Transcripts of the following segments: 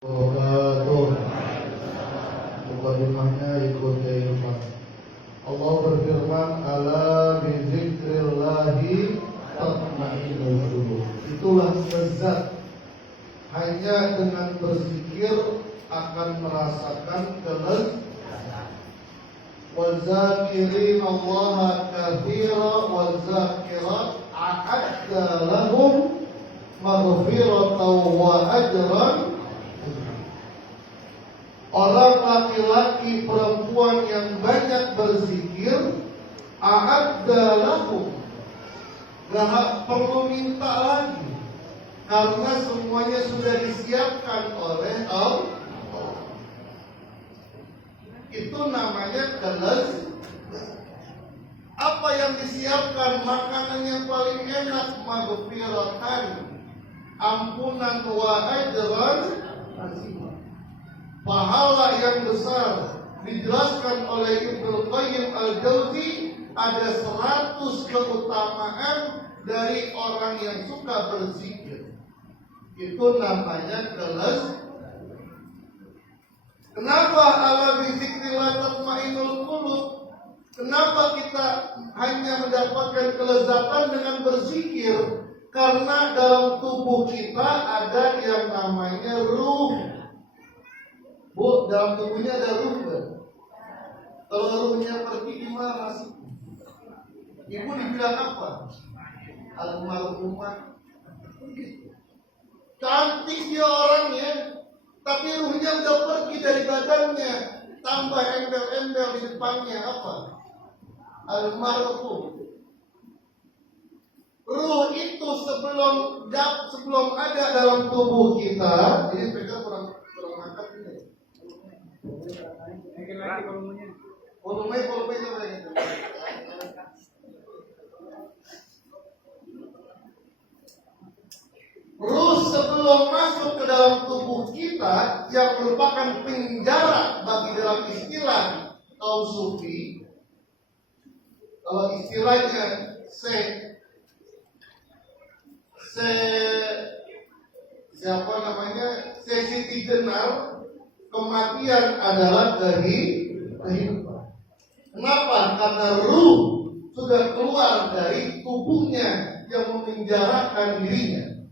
wabarakatuh. Mukadimahnya ikut kehidupan. Allah berfirman, ala bizikrillahi tatma'innul qulub. Itulah lezat, hanya dengan berzikir akan merasakan kelezatan. Wazakirin Allah katsira wazakirat a'adda lahum maghfiratan wa ajran. Orang laki-laki perempuan yang banyak berzikir, a'adda lahum, gak perlu minta lagi, karena semuanya sudah disiapkan oleh Allah. Itu namanya kelezatan. Apa yang disiapkan? Makanan yang paling enak, maghfiratan, ampunan wa ajran, pahala yang besar. Dijelaskan oleh Ibnu Qayyim Al-Jauzi, ada 100 keutamaan dari orang yang suka berzikir. Itu namanya kelezatan. Kenapa ala bizikrillah tatma'innul qulub? Kenapa kita hanya mendapatkan kelezatan dengan berzikir? Karena dalam tubuh kita ada yang namanya ruh. Bu, dalam tubuhnya ada ruh kan? Kalau ruhnya pergi gimana nasibnya? Ibu dibilang apa? Almarhumah. Cantik dia orangnya, tapi ruhnya udah pergi dari badannya. Tambah embel-embel di depannya apa? Almarhum. Ruh itu sebelum ada dalam tubuh kita, ini mereka kurang makan ini. Ruh sebelum masuk ke dalam tubuh kita, yang merupakan penjara bagi dalam istilah kaum sufi. Kalau istilahnya siapa namanya? Sesi general, kematian adalah kehidupan. Kenapa? Karena ruh sudah keluar dari tubuhnya yang memenjarakan dirinya.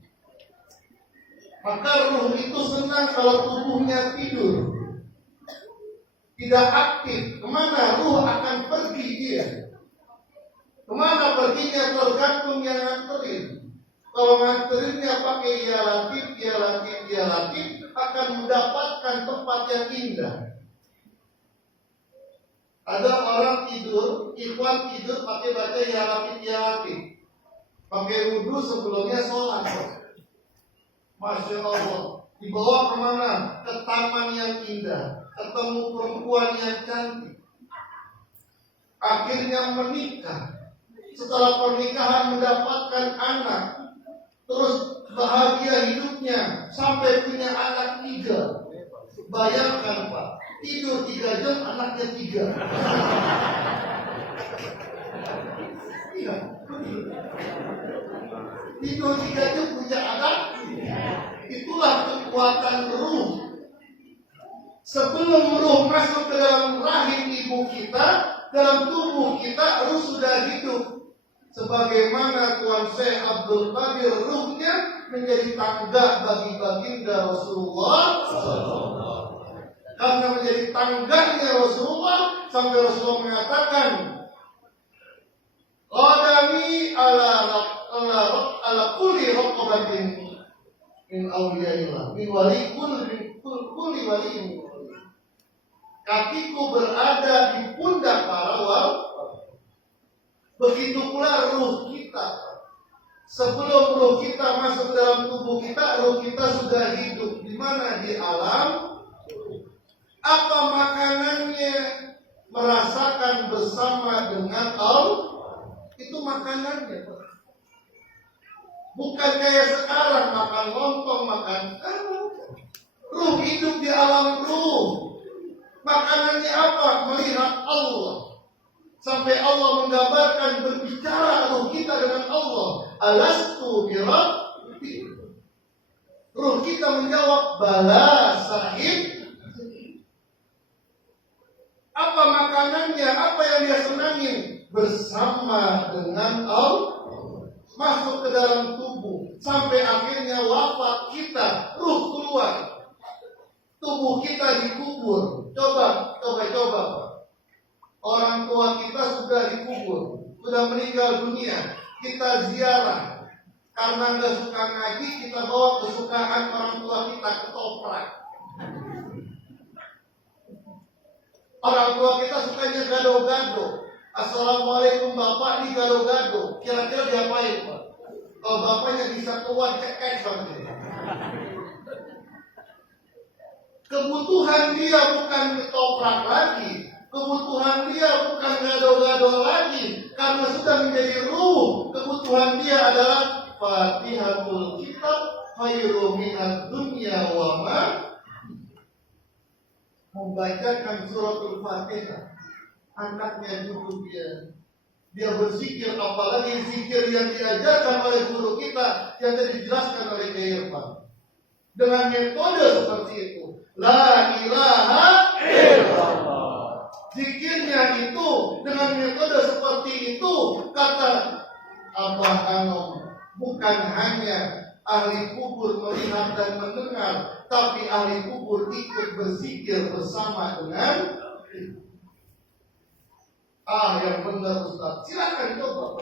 Maka ruh itu senang kalau tubuhnya tidur, tidak aktif. Kemana ruh akan pergi dia? Kemana perginya? Tergantung yang nganterin. Kalau nganterinnya pakai ya latif, akan mendapatkan tempat yang indah. Ada orang tidur, ikhwan tidur pakai baca ya latif. Pakai wudhu sebelumnya sholat. Masya Allah. Dibawa kemana? Ke taman yang indah, ketemu perempuan yang cantik. Akhirnya menikah. Setelah pernikahan mendapatkan anak, terus bahagia hidupnya sampai punya anak 3. Bayangkan Pak, tidur 3 jam anaknya 3. Iya. Tidur 3 jam punya anak. Itulah kekuatan ruh. Sebelum ruh masuk ke dalam rahim ibu kita, dalam tubuh kita, ruh sudah hidup. Sebagaimana Tuan Syekh Abdul Qadir, ruhnya menjadi tangga bagi baginda Rasulullah. Karena menjadi tangganya Rasulullah, sampai Rasulullah mengatakan, qadami ala kulli raqabatin min awliyaillah, min wali kulli wali. Kakiku berada di pundak para wali. Begitu pula ruh kita. Sebelum ruh kita masuk dalam tubuh kita, ruh kita sudah hidup. Di mana? Di alam. Apa makanannya? Merasakan bersama dengan Allah. Itu makanannya. Bukan kayak sekarang makan lontong, makan. Ruh hidup di alam ruh. Makanannya apa? Melihat Allah. Sampai Allah menggambarkan berbicara ruh kita dengan Allah. Alastu birabbikum. Ruh kita menjawab, bala sahib. Apa makanannya? Apa yang dia senangin? Bersama dengan Allah. Masuk ke dalam tubuh. Sampai akhirnya wafat kita. Ruh keluar. Tubuh kita dikubur. Coba. Orang tua kita sudah dikubur. Sudah meninggal dunia. Kita ziarah. Karena nggak suka ngaji, kita bawa kesukaan orang tua kita, ketoprak. Orang tua kita sukanya gado-gado. Assalamualaikum Bapak, di gado-gado. Kira-kira diapain Pak? Kalau bapaknya bisa keluar cekek sampai. Kebutuhan dia bukan ketoprak lagi. Kebutuhan dia bukan gado-gado lagi. Karena sudah menjadi ruh. Kebutuhan dia adalah Fatihatul Kitab khairu minad dunya wa ma. Membacakan suratul Fatihah. Anaknya dulu dia berzikir, apalagi zikir yang diajarkan oleh guru kita yang tadi dijelaskan oleh Kiai Irfan. Dengan metode seperti itu, la ilaha illallah. Zikirnya itu dengan metode seperti itu, kata Abah Anom, bukan hanya ahli kubur melihat dan mendengar, tapi ahli kubur ikut berzikir bersama dengan yang benar Ustaz. Silakan coba.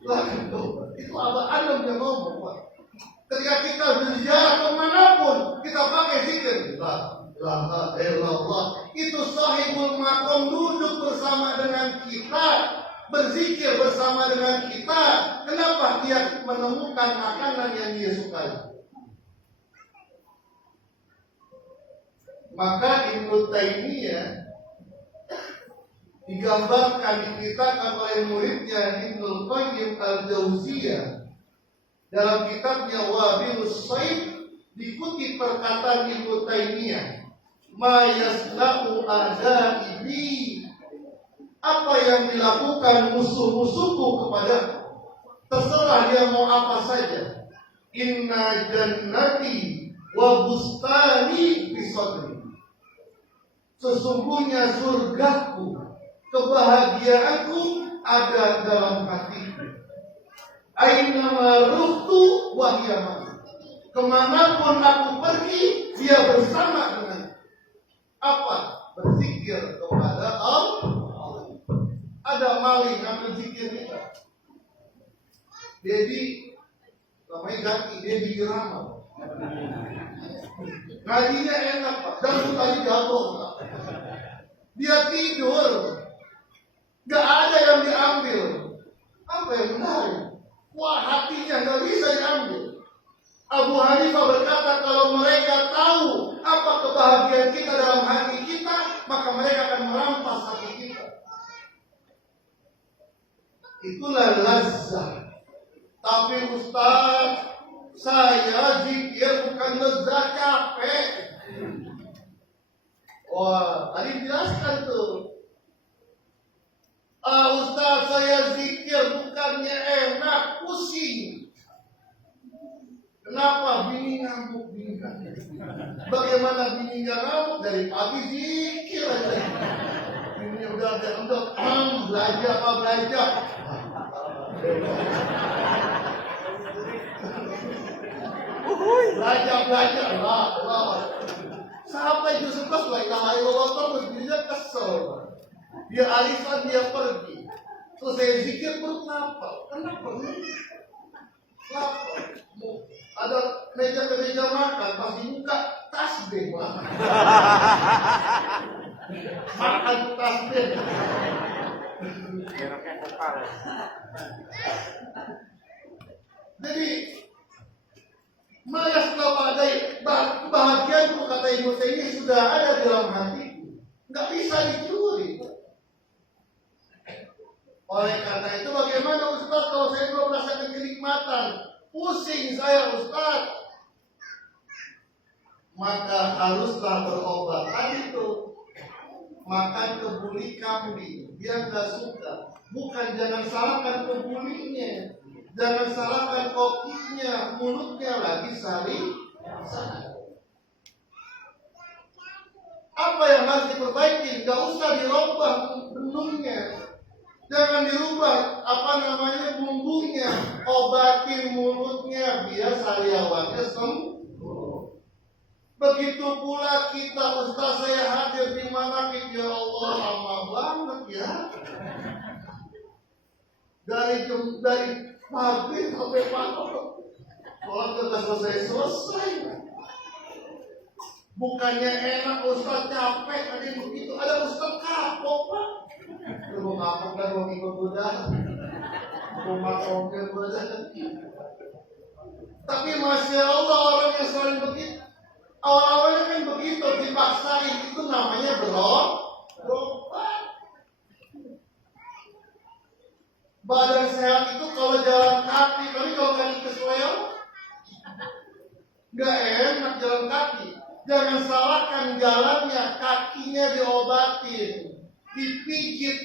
Silakan coba. Itu Abah Anom yang ngomong Pak. Ketika kita berziarah kemanapun, kita pakai zikir. La ilaha illallah. Itu sahibul maqam, duduk bersama dengan kita, berzikir bersama dengan kita. Kenapa dia menemukan makanan yang dia sukai? Maka Ibnu Taimiyah digambarkan, diceritakan oleh muridnya Ibnu Qayyim al-Jauziyah dalam kitabnya Wabilus Sayyid, dikutip perkataan Ibnu Taimiyah, ma yasna'u a'da'i, apa yang dilakukan musuh-musuhku kepada, terserah dia mau apa saja. Inna jannati wa bustani fi sadri, sesungguhnya surgaku, kebahagiaanku ada dalam hatiku. Aina maruhtu wa hiya ma'i, kemanapun aku pergi, dia bersama dengan apa? Berzikir kepada Allah. Ada maling ngambil zikir kita. Dedi, namanya ganti, Dedi Girama. Ngajinya enak Pak, dan tadi jatuh Pak. Dia tidur, gak ada yang diambil. Apa yang menarik? Wah, hatinya gak bisa diambil. Abu Hanifah berkata, kalau mereka tahu apa kebahagiaan kita dalam hati kita, maka mereka akan merampas hati kita. Itulah lazat. Tapi Ustaz, saya zikir bukan lezat, capek. Wah, tadi jelaskan tuh. Ustaz, saya zikir bukannya enak, pusing. Kenapa? Bini ngamuk, bini ngamuk. Bagaimana bini nggak ngamuk? Dari pagi zikir aja. Bini udah ada untuk belajar apa belajar. Belajar lah. Sampai juz 11 la ilaha illallah terus dirinya kesel. Dia alisan, dia pergi. Selesai zikir perut lapar. Kenapa? Lapar. Ada meja makan, pas dibuka tasbih makan. Makan tasbih. Jadi malas kepadai kebahagiaan itu, kata Ibnu Taimiyah, sudah ada di dalam hatiku, nggak bisa dicuri. Oleh karena itu, bagaimana Ustaz kalau saya belum merasakan kenikmatan? Pusing saya Ustaz. Maka haruslah berobat. Tadi itu makan kebuli kambing, dia nggak suka. Bukan jangan salahkan kebulinya, Jangan salahkan kokinya, mulutnya lagi sari. Apa yang harus diperbaiki? Gak usah dirubah benungnya. Jangan dirubah bumbunya. Obatin mulutnya biar sariawannya sembuh. Begitu pula kita, Ustaz saya hadir di manakib, ya Allah lama banget ya. Dari maghrib sampai malam. Sholat sudah selesai. Bukannya enak Ustaz capek, ada yang begitu. Ada Ustaz kapok Pak. Mau kapok dan mau ikut udah. Mau makan udah. Tapi Masya Allah orang yang selalu begitu. Awal-awalnya kan begitu, dipaksain, itu namanya berobat. Badan sehat itu kalau jalan kaki, tapi kalau kaki kesleo, gak enak jalan kaki. Jangan salahkan jalannya, kakinya diobatin, dipijit.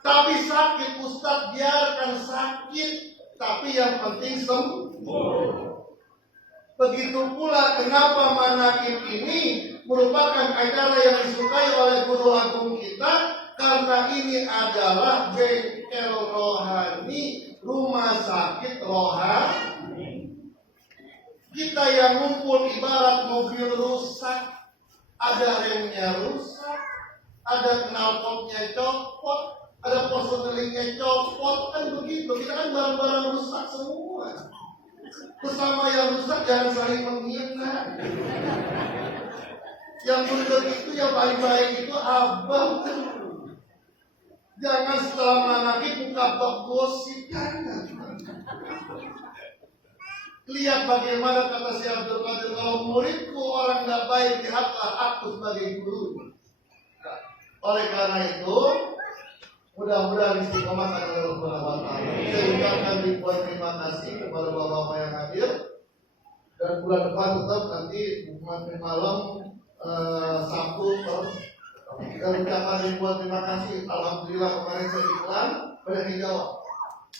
Tapi sakit, Ustaz biarkan sakit, tapi yang penting sembuh. Begitu pula kenapa manakib ini merupakan acara yang disukai oleh guru agung kita, karena ini adalah bengkel rohani, rumah sakit rohani. Kita yang ngumpul ibarat mobil rusak, ada remnya rusak, ada knalpotnya copot, ada personelingnya copot, kan begitu. Kita kan barang-barang rusak semua. Bersama yang rusak jangan saling menghina. Yang benar itu yang baik-baik itu abang. Jangan setelah manakib buka bab gosip. Lihat bagaimana kata Syekh Abdul Qadir, kalau muridku orang tidak baik lihatlah aku sebagai guru. Oleh karena itu mudah-mudahan istiqomah oleh Allah Subhanahu wa taala. Saya ucapkan ribuan terima kasih kepada bapak-bapak yang hadir. Dan bulan depan tetap nanti malam Sabtu terus. Dan ucapkan ribuan terima kasih. Alhamdulillah kemarin saya iklan banyak yang jawab.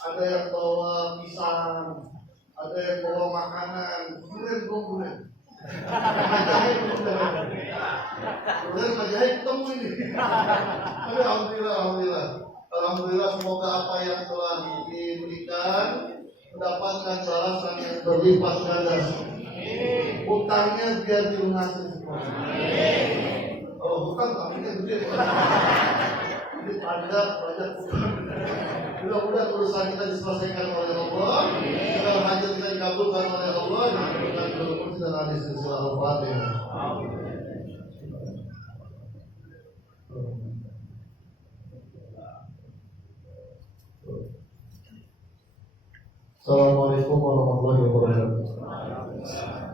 Ada yang bawa pisang, ada yang bawa makanan, durian. Kemudian Majahid ketemu ini. Tapi Alhamdulillah semoga apa yang telah diberikan mendapatkan balasan yang berlipat ganda. Utangnya biar dilunasi semua. Kalau hutang kaminya gede. Jadi pajak utang. Mudah-mudahan urusan kita diselesaikan oleh Allah. Segala hajat kita dikabulkan oleh Allah. Dengan berkursi dan hadis silsilah al-Fatihah. Assalamualaikum warahmatullahi wabarakatuh.